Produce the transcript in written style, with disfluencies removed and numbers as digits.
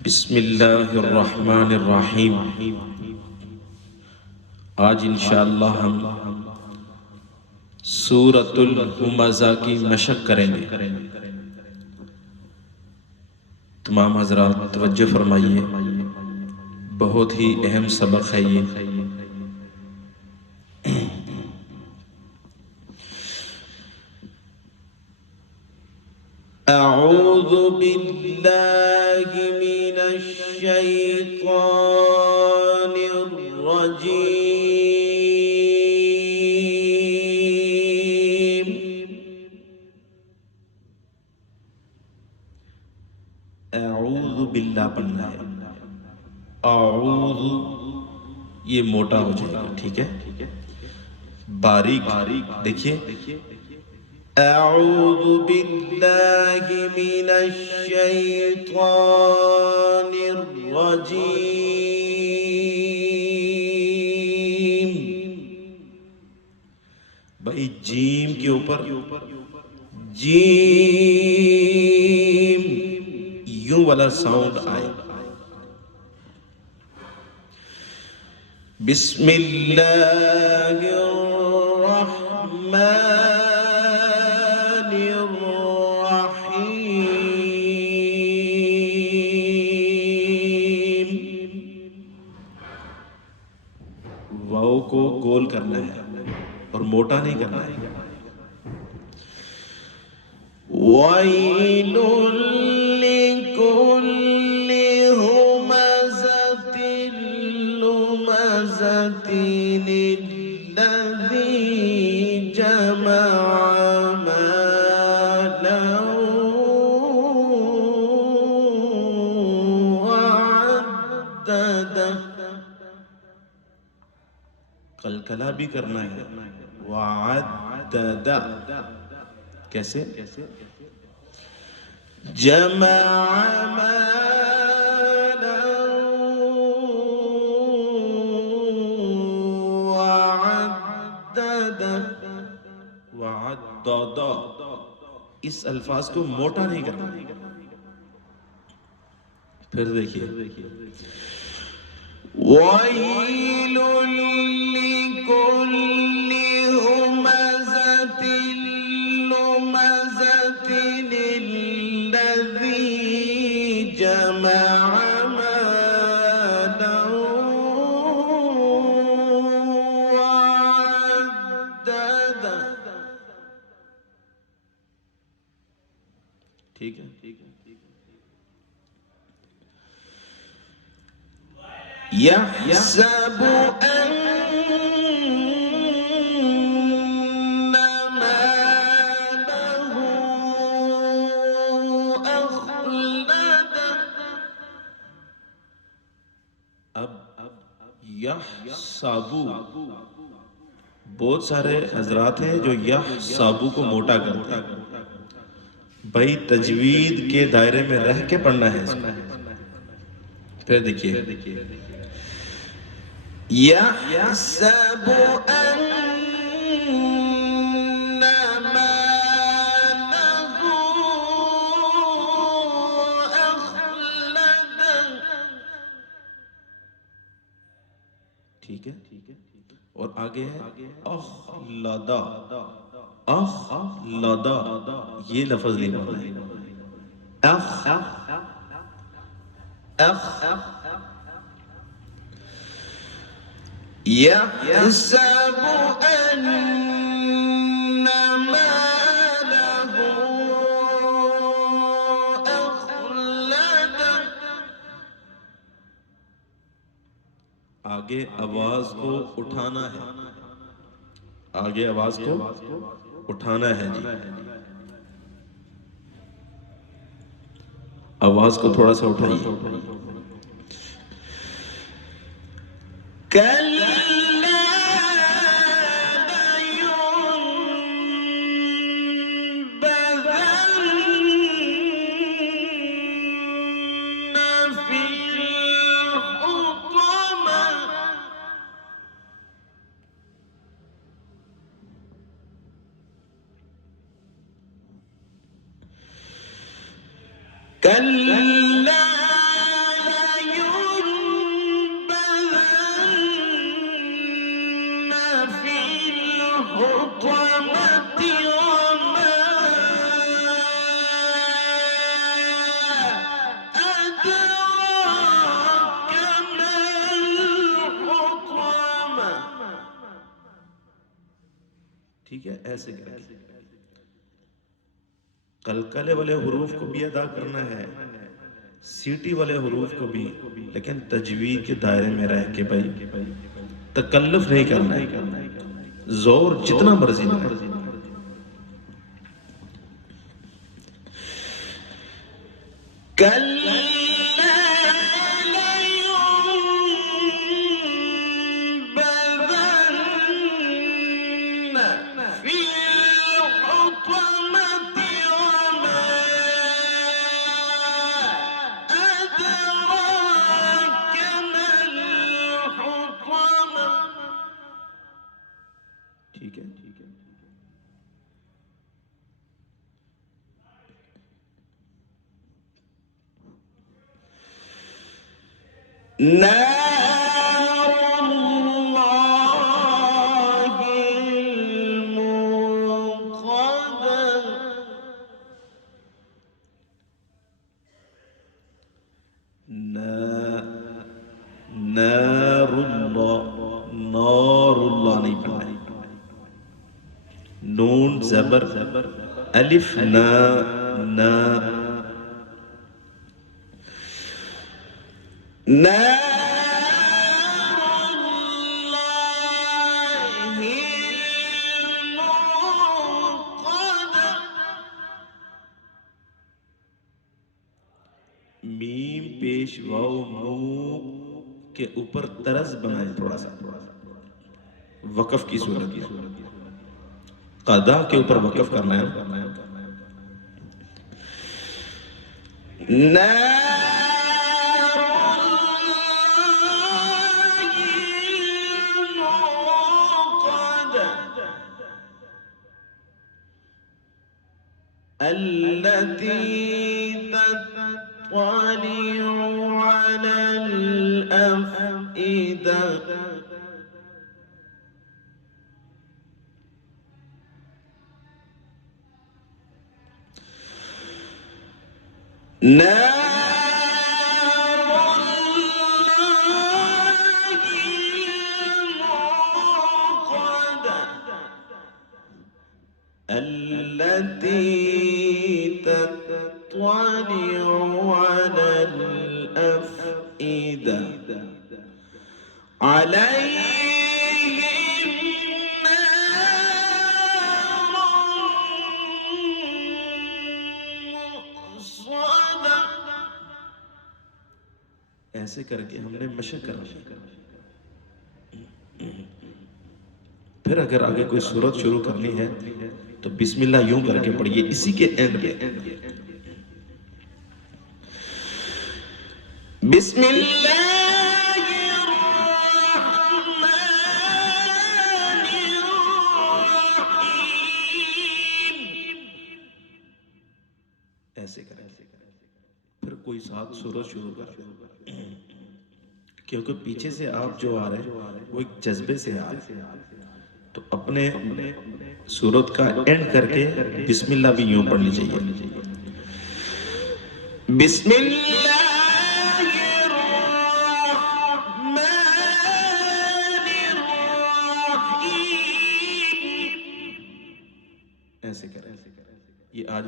बिस्मिल्लाहिर्रहमानिर्रहीम। आज इंशाअल्लाह हम सूरतुल हुमज़ा की मशक करेंगे। तमाम हज़रात तवज्जो फरमाइए, बहुत ही अहम सबक है ये। अऊज़ु बिल्लाहि मिनश शैतानिर रजीम। अऊज़ु बिल्लाह पढ़ना है। अऊज़ु ये मोटा हो जाएगा, ठीक है। बारीक देखिए, अऊज़ु बिल्लाहि मिनश शैतानिर रजीम। भाई जीम के ऊपर जीम यूं वाला साउंड आए। बिस्मिल्लाहिर्रहमानिर्रहीम। वाव को गोल करना है और मोटा नहीं करना है। वैलुल लिकुल्लि हुमज़तिन लुमज़तिन अल्लज़ी जमअ मालन वअद्ददह। कलकला भी करना है। वअद्ददा कैसे? जमअ मालन वअद्ददह। वअद्ददा इस अल्फाज को मोटा नहीं करना। फिर देखिए, वैलुल लिकुल्लि हुमज़तिन लुमज़तिन अल्लज़ी जमअ मालन वअद्ददह। ठीक है। यहसबु अन्ना मालहु अख़लदह। अब यहसबु, बहुत सारे हजरात हैं जो यहसबु को मोटा करते हैं। भाई तजवीद के दायरे में रह के पढ़ना है इसको। फिर देखिए, यहसबु अन्ना मालहु अख़लदह। ठीक है। और आगे है अख़लदा। अख़लदा ये लफ्ज नहीं बोलना है। अख़ अख़ यहसबु अन्ना मालहु अख़लदह। आगे आवाज को उठाना है। आगे आवाज को उठाना है जी। आवाज को थोड़ा सा उठाइए। कल्ला लयुनबज़न्न फिल हुतमा। कल्ला ऐसे करके कलकले वाले हुरूफ को भी अदा करना है, सीटी वाले हुरूफ को भी, लेकिन तजवीद के दायरे में रह के भाई तकल्लुफ नहीं करना है, जोर जितना मर्जी ना। ठीक है, ठीक है। नारुल्लाह नहीं पढ़ना है, नून जबर अलिफ ना ना ना मीम पेश वाव मुंह के ऊपर तरस बनाए, थोड़ा सा वकफ की सूरत में कदा के ऊपर वकफ करना है। التي تطلع على الأفئدة التي تطلع على الأفئدة عليهم نار مؤصدة। ऐसे करके हमने मशक करना। फिर अगर आगे कोई सूरत शुरू करनी है तो बिस्मिल्लाह यूं करके पढ़िए, इसी के एंड पे बिस्मिल्लाहिर्रहमानिर्रहीम ऐसे करें। फिर कोई साथ सूरत शुरू कर, क्योंकि पीछे से आप जो आ रहे हैं वो एक जज्बे से आ रहे हैं, तो अपने सूरत का एंड करके बिस्मिल्लाह भी यूं पढ़नी चाहिए। बिस्मिल्लाहिर्रहमानिर्रहीम ऐसे करें। ये आज